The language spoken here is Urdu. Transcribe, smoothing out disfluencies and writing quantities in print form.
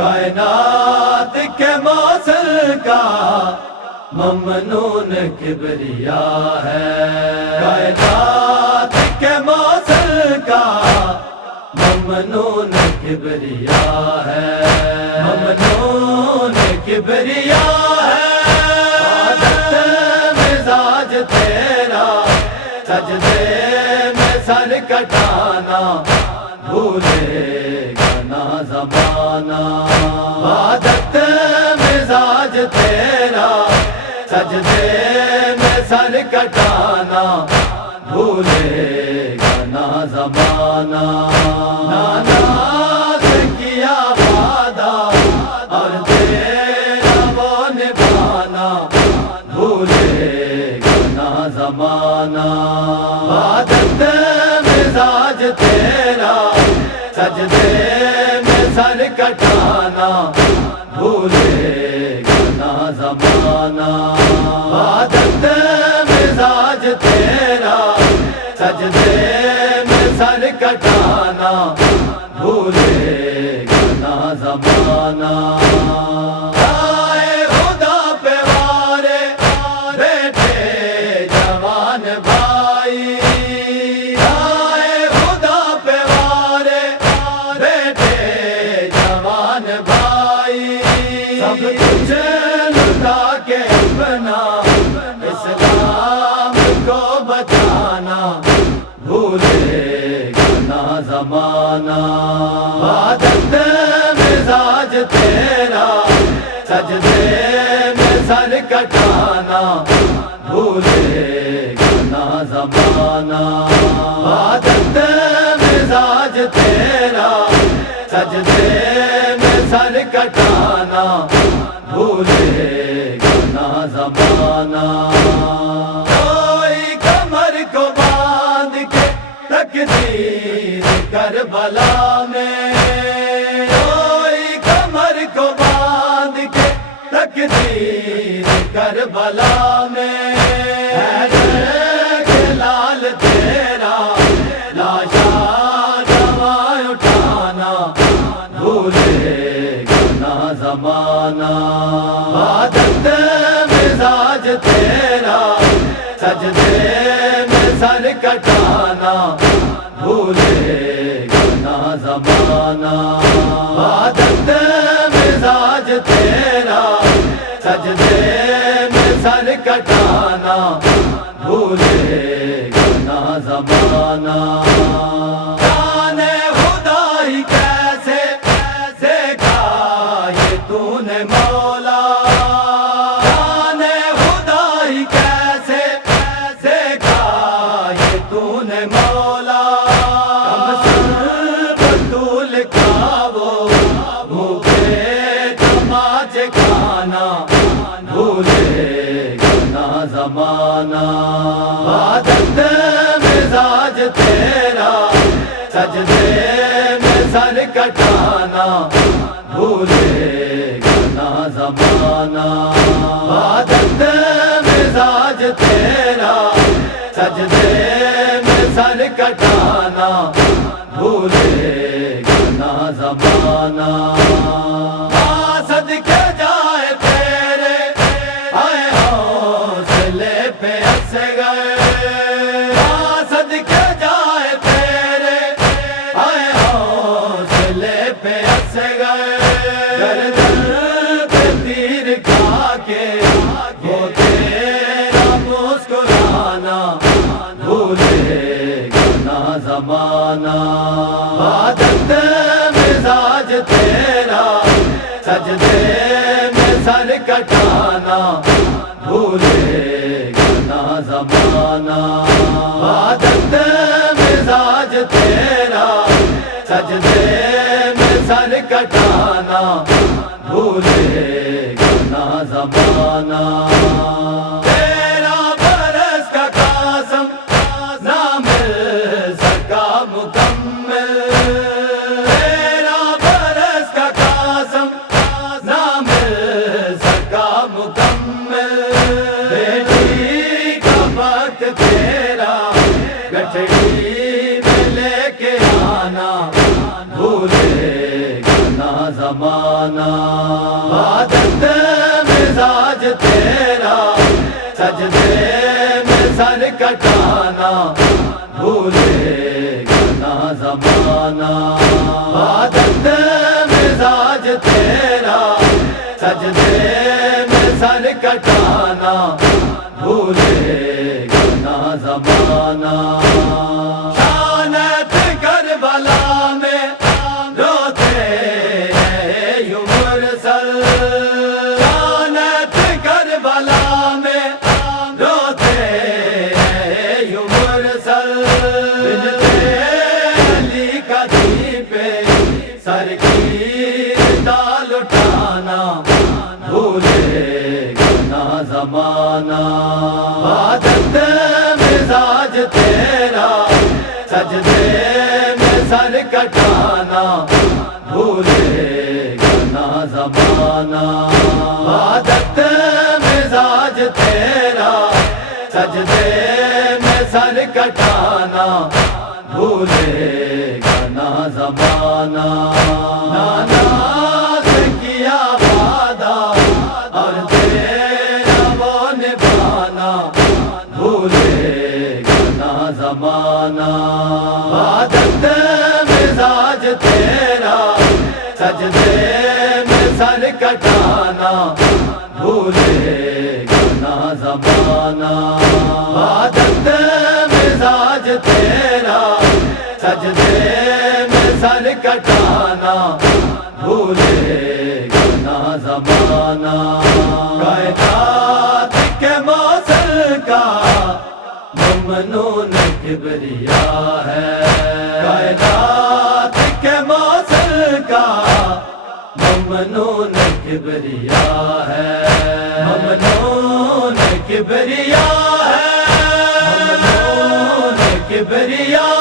کائنات کے موصل کا ممنون کبریا ہے، کائنات کے موصل کا ممنون کبریا ہے، ممنون کبریا ہے۔ عادت مزاج تیرا سجدے میں سر کٹانا، بھولے گا نہ زمانہ۔ عادت مزاج تیرا سجدے میں سر کٹانا، بھولے گا نہ زمانہ۔ ناز کیا وعدہ اور تیرا وہ نبھانا، بھولے گا نہ زمانہ۔ عادت مزاج تیرا سجدے میں سر کٹانا، بھولے گا نہ زمانہ۔ عادت مزاج تیرا سجدے میں سر کٹانا، بھولے گا نہ زمانہ۔ آئے خدا پہ وارے بیٹھے جوان بھائی، آئے خدا پہ وارے بیٹھے جوان بھائی، سب کچھ لٹا کے اپنا اسلام کو بچانا، بھولے گا نہ زمانہ۔ عادت مزاج تیرا سجدے میں سر کٹانا، بھولے گا نہ زمانہ۔ عادت مزاج تیرا سجدے میں سر کٹانا، بھولے گا نہ زمانہ۔ کوئی کمر کو باندھ کے تقدیر کربلا میں، کوئی کمر کو باندھ کے تقدیر کربلا میں، حیدر کے لال تیرا لاشا جوان اٹھانا، بھولے گا نہ زمانہ۔ عادت مزاج تیرا سجدے میں سر کٹانا، بھولے گا نہ زمانہ۔ عادت مزاج تیرا سجدے میں سر کٹانا، بھولے گا نہ زمانہ۔ جانے خدا ہی کیسے دیکھا یہ تو نے مولا، جانے خدا ہی کیسے دیکھا یہ تو نے مولا۔ کم سر بطول کا وہ منہ پہ تماچے کھانا، بھولے گا نہ زمانہ۔ عادت مزاج تیرا سجدے میں سر کٹانا، بھولے گا نہ زمانہ۔ عادت مزاج تیرا سجدے میں سر کٹانا، بھولے گا نہ زمانہ۔ صدقے جائے تیرے آئے حوصلے پہ ہنس گئے، صدقے جائے تیرے آئے حوصلے پہ ہنس گئے۔ گردن پہ تیر کھا کے وہ تیرا مسکرانا، بھولے گا نہ زمانہ۔ عادت مزاج تیرا سجدے میں سر کٹانا، بھولے گا نہ زمانہ۔ عادت مزاج تیرا سجدے میں سر کٹانا، بھولے گا نہ زمانہ۔ تیرا برس کا قاسم نہ مل سکا مکمل، تیرا برس کا قاسم نہ مل سکا مکمل۔ بیٹی کا وقت تیرا گٹھڑی میں لے کے آنا، بھولے گا نہ زمانہ عادت مزاج تیرا سجدے میں سر کٹانا بھولے گا نہ زمانہ عادت مزاج تیرا سجدے میں سر کٹانا بھولے گا نہ زمانہ شانت کربلا میں روتے رہے یوں مرسل شانت کربلا میں روتے رہے یوں مرسل بنتے علی کا جی پہ سر کی ڈال اٹھانا بھولے گا نہ زمانہ عادت مزاج تیرا سجدے میں سر کٹانا بھولے گا نہ زمانہ عادت مزاج تیرا سجدے میں سر کٹانا بھولے گا نہ زمانہ ناز کیا وعدہ اور تیرا وہ نبھانا بھولے گا نہ زمانہ عادت مزاج تیرا سجدے میں سر کٹانا بھولے گا نہ زمانہ عادت مزاج تیرا سجدے میں سر کٹانا بھولے گا نہ زمانہ کائنات کے موصل کا ممنون کبریا ہے کائنات کے موصل کا ممنون کبریا ہے ممنون کبریا ہے ممنون کبریا